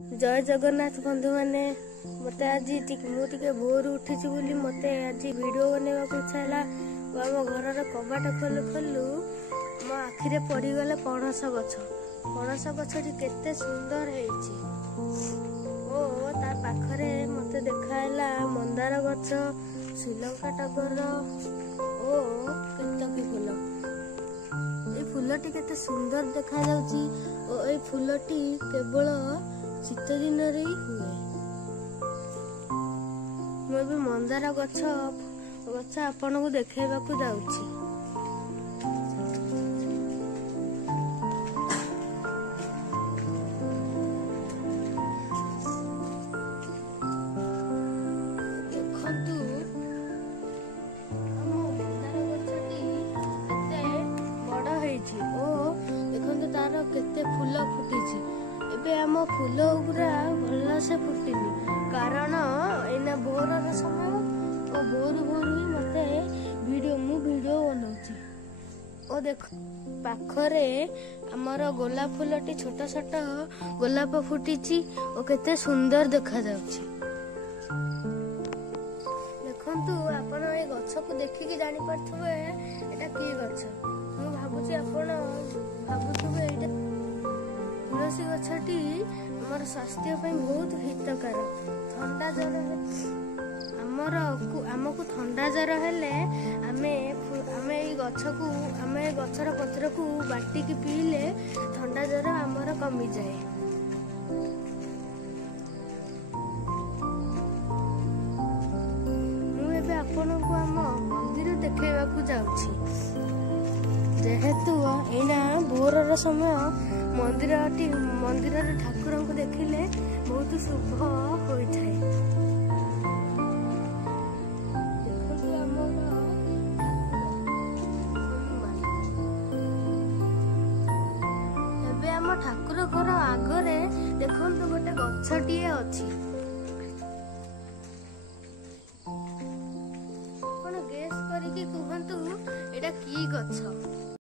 जय जगन्नाथ बंधु मैंने मत आज मुझे भोर उठी मत आज वीडियो बनवा इच्छा है। आम घर कबाट खोलु खोलु मो आखिरे पड़गला पणस गछटी केते सुंदर होइछि। ओ ता पाखरे मते देखाइला मंदार गछ, श्रीलंका टगर ओ केतकी फूल। ए फूलटी केते सुंदर देखा जाउछि ओ ए फूलटी केवल शीत दिन ही हुए। मुझे मंदार गछ आपन को देखा जाऊँगी। तार केते फूल फुटी एबे आम फूल गुरा भल से फुटिनी कारण एना भोर समय ओ भोर भोर ही मते वीडियो बनाउची। ओ देख पाखरे हमर गोलाप फूलटी छोट छोट गोलाप फुटीची ओ केते सुंदर देखा जाउची। देखंतु आपण ए गछ को देखिकी जानि परथबे एटा की गछ। मु भाबुची आपण भाबुथबे एटा तुलसी गछटी हमर स्वास्थ्य पे बहुत हितकर। ठंडा जर आमको ठंडा जर हेले आमे ई गछर पत्र को बाटिकी पीले ठंडा जर आमर कमी जाए। मु एबे आपन को आम मंदिर देखेबाकू जाउछी। जेहेतु एना भोरर समय मंदिर ठाकुर को देखिले बहुत शुभ होता है। आम ठाकुर घर आगरे देखो गोटे गछटी अच्छी। गेस करके कहतु एटा की गछ।